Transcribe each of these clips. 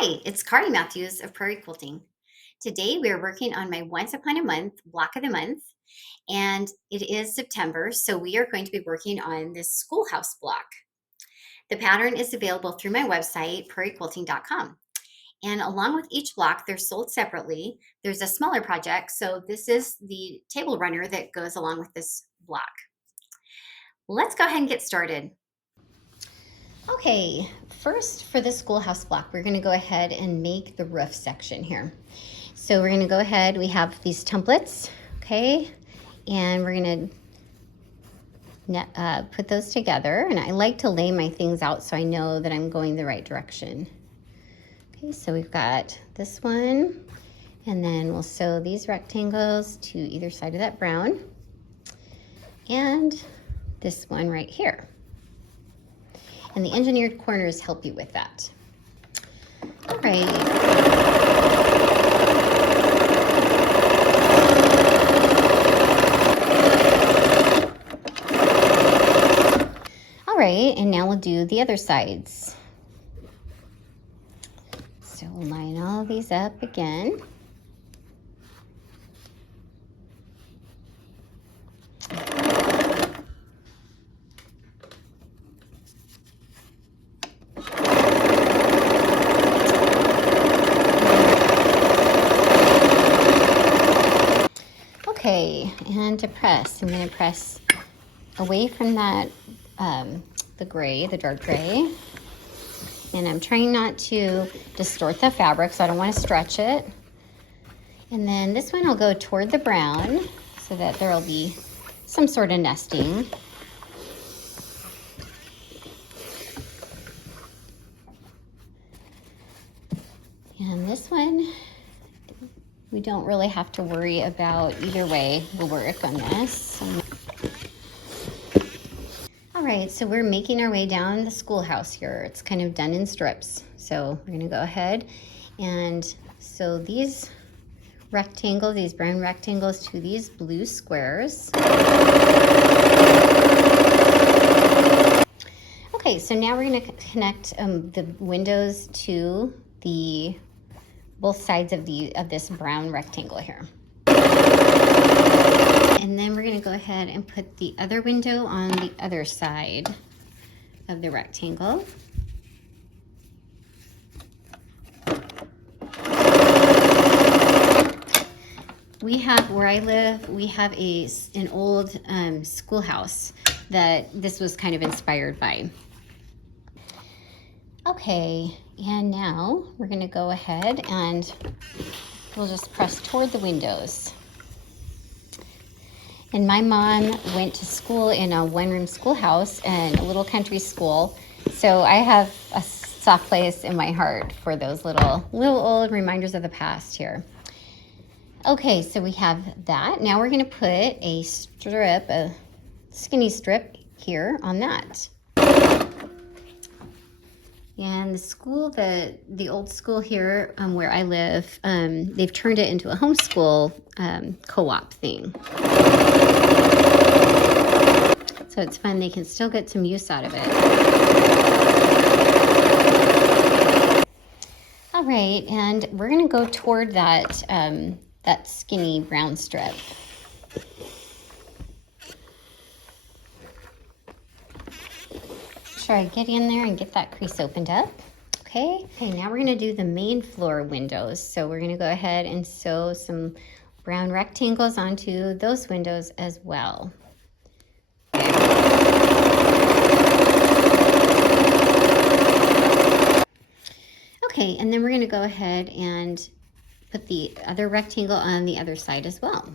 Hi, it's Carly Matthews of Prairie Quilting. Today we are working on my Once Upon a Month block of the month, and it is September, so we are going to be working on this schoolhouse block. The pattern is available through my website, prairiequilting.com. And along with each block, they're sold separately. There's a smaller project, so this is the table runner that goes along with this block. Let's go ahead and get started. Okay, first for the schoolhouse block, we're gonna go ahead and make the roof section here. So we're gonna go ahead, we have these templates, okay? And we're gonna put those together. And I like to lay my things out so I know that I'm going the right direction. Okay, so we've got this one, and then we'll sew these rectangles to either side of that brown, and this one right here. And the engineered corners help you with that. All right. All right, and now we'll do the other sides. So we'll line all these up again. Okay, and to press, I'm going to press away from that, the gray, the dark gray. And I'm trying not to distort the fabric, so I don't want to stretch it. And then this one will go toward the brown so that there will be some sort of nesting. And this one, we don't really have to worry about. Either way will work on this. All right, so we're making our way down the schoolhouse here. It's kind of done in strips. So we're gonna go ahead and sew these rectangles, these brown rectangles, to these blue squares. Okay, so now we're gonna connect the windows to both sides of this brown rectangle here. And then we're gonna go ahead and put the other window on the other side of the rectangle. We have, where I live, we have an old schoolhouse that this was kind of inspired by. Okay, and now we're gonna go ahead and we'll just press toward the windows. And my mom went to school in a one-room schoolhouse and a little country school. So I have a soft place in my heart for those little old reminders of the past here. Okay, so we have that. Now we're gonna put a skinny strip here on that. And the school, the old school here where I live, they've turned it into a homeschool co-op thing. So it's fun, they can still get some use out of it. All right, and we're gonna go toward that, that skinny brown strip. Sure, I get in there and get that crease opened up. Okay, now we're gonna do the main floor windows. So we're gonna go ahead and sew some brown rectangles onto those windows as well. Okay, and then we're gonna go ahead and put the other rectangle on the other side as well.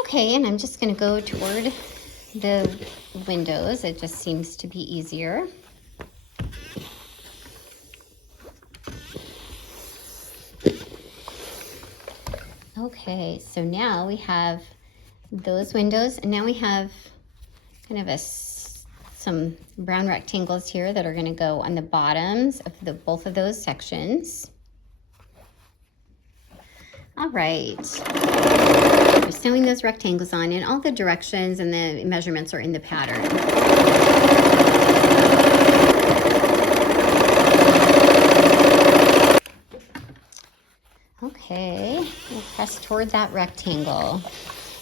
Okay, and I'm just gonna go toward the windows. It just seems to be easier. Okay, so now we have those windows, and now we have kind of some brown rectangles here that are gonna go on the bottoms of both of those sections. All right. Just sewing those rectangles on, and all the directions and the measurements are in the pattern. Okay, we'll press toward that rectangle.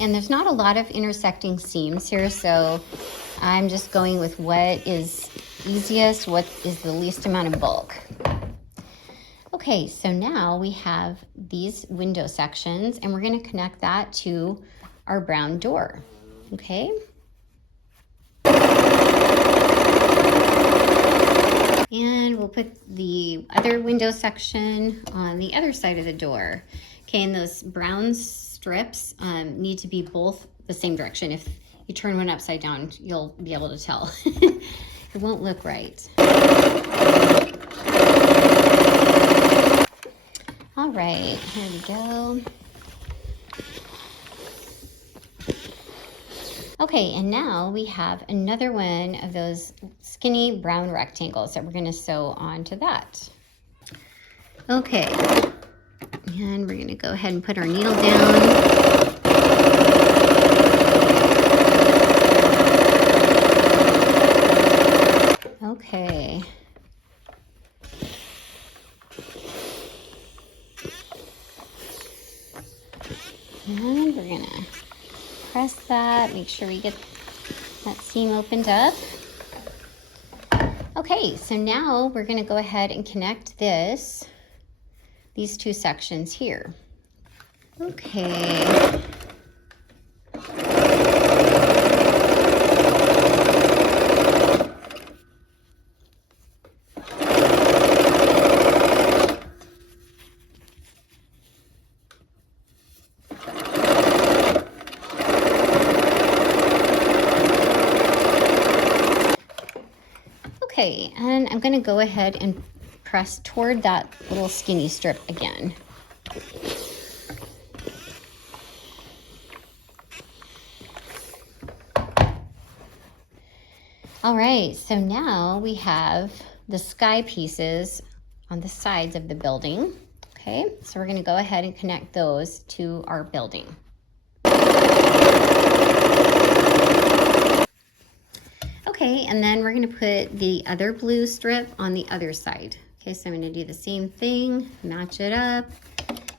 And there's not a lot of intersecting seams here, so I'm just going with what is easiest, what is the least amount of bulk. Okay, so now we have these window sections, and we're going to connect that to our brown door. Okay. And we'll put the other window section on the other side of the door. Okay, and those brown strips need to be both the same direction. If you turn one upside down, you'll be able to tell. It won't look right. All right, here we go. Okay, and now we have another one of those skinny brown rectangles that we're going to sew onto that. Okay, and we're going to go ahead and put our needle down. Okay. And we're going to press that, make sure we get that seam opened up. Okay, so now we're going to go ahead and connect these two sections here. Okay. Okay, and I'm going to go ahead and press toward that little skinny strip again. All right, so now we have the sky pieces on the sides of the building. Okay, so we're going to go ahead and connect those to our building. Okay, and then we're going to put the other blue strip on the other side. Okay, so I'm going to do the same thing, match it up,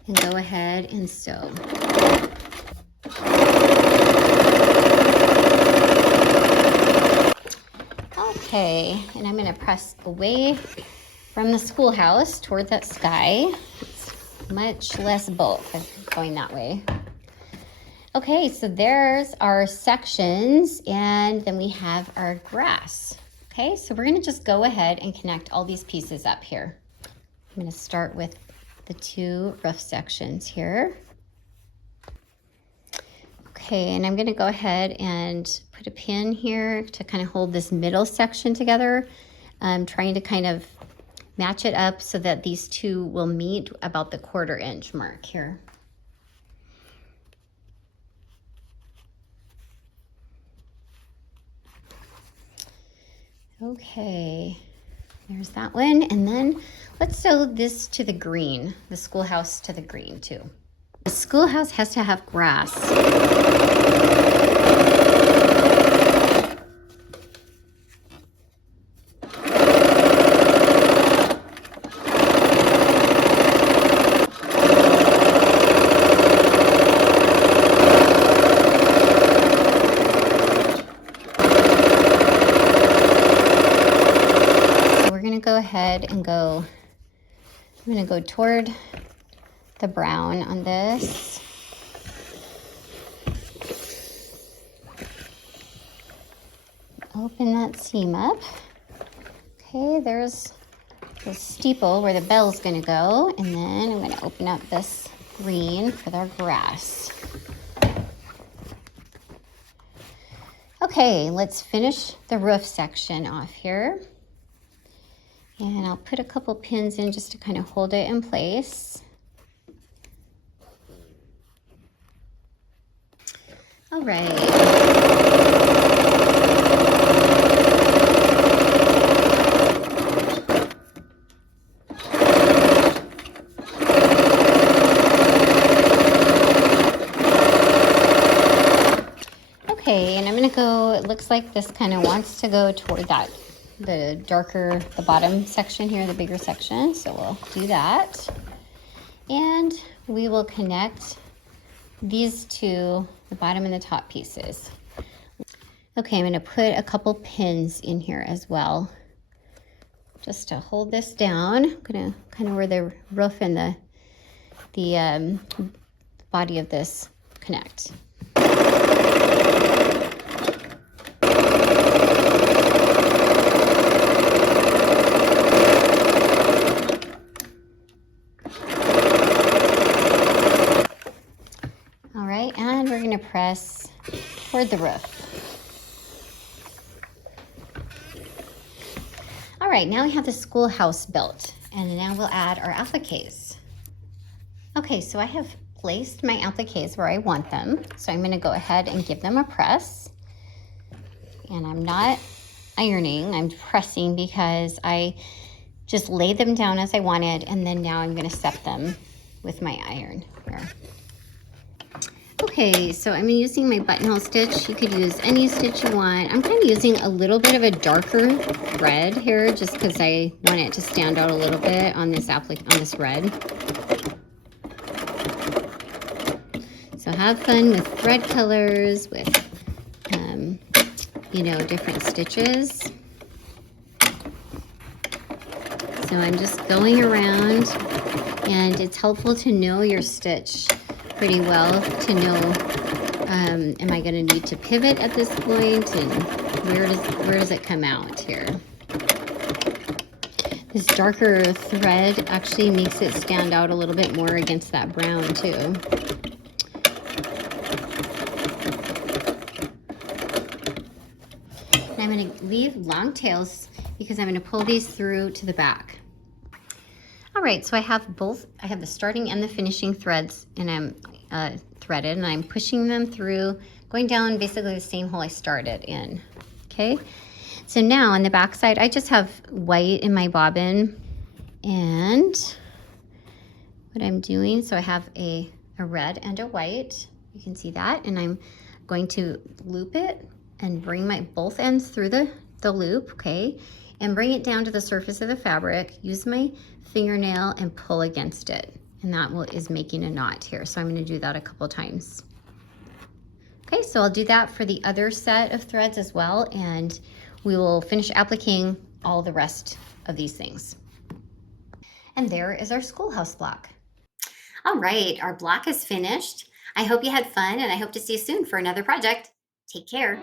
and go ahead and sew. Okay, and I'm going to press away from the schoolhouse toward that sky. It's much less bulk going that way. Okay, so there's our sections, and then we have our grass. Okay, so we're gonna just go ahead and connect all these pieces up here. I'm gonna start with the two roof sections here. Okay, and I'm gonna go ahead and put a pin here to kind of hold this middle section together. I'm trying to kind of match it up so that these two will meet about the 1/4 inch mark here. Okay, there's that one. And then let's sew this to the green, the schoolhouse to the green too. The schoolhouse has to have grass. Go ahead and I'm going to go toward the brown on this. Open that seam up. Okay, there's the steeple where the bell's going to go, and then I'm going to open up this green for their grass. Okay, let's finish the roof section off here. And I'll put a couple pins in just to kind of hold it in place. All right. Okay, and I'm gonna go, it looks like this kind of wants to go toward that, the darker, the bottom section here, the bigger section. So we'll do that. And we will connect these two, the bottom and the top pieces. Okay, I'm gonna put a couple pins in here as well, just to hold this down. I'm gonna kind of where the roof and the body of this connect. All right, and we're gonna press toward the roof. All right, now we have the schoolhouse built, and now we'll add our appliques. Okay, so I have placed my appliques where I want them. So I'm gonna go ahead and give them a press. And I'm not ironing, I'm pressing because I just laid them down as I wanted, and then now I'm gonna set them with my iron here. Okay, so I'm using my buttonhole stitch. You could use any stitch you want. I'm kind of using a little bit of a darker red here just because I want it to stand out a little bit on this red. So have fun with thread colors, with you know, different stitches. So I'm just going around, and it's helpful to know your stitch pretty well to know, am I going to need to pivot at this point, and where does it come out here? This darker thread actually makes it stand out a little bit more against that brown too. And I'm going to leave long tails because I'm going to pull these through to the back. All right, so I have the starting and the finishing threads, and I'm threaded, and I'm pushing them through, going down basically the same hole I started in, okay? So now on the back side, I just have white in my bobbin, and what I'm doing, so I have a red and a white, you can see that, and I'm going to loop it and bring my both ends through the loop, okay? And bring it down to the surface of the fabric, use my fingernail and pull against it. And that is making a knot here. So I'm gonna do that a couple times. Okay, so I'll do that for the other set of threads as well, and we will finish appliquing all the rest of these things. And there is our schoolhouse block. All right, our block is finished. I hope you had fun, and I hope to see you soon for another project. Take care.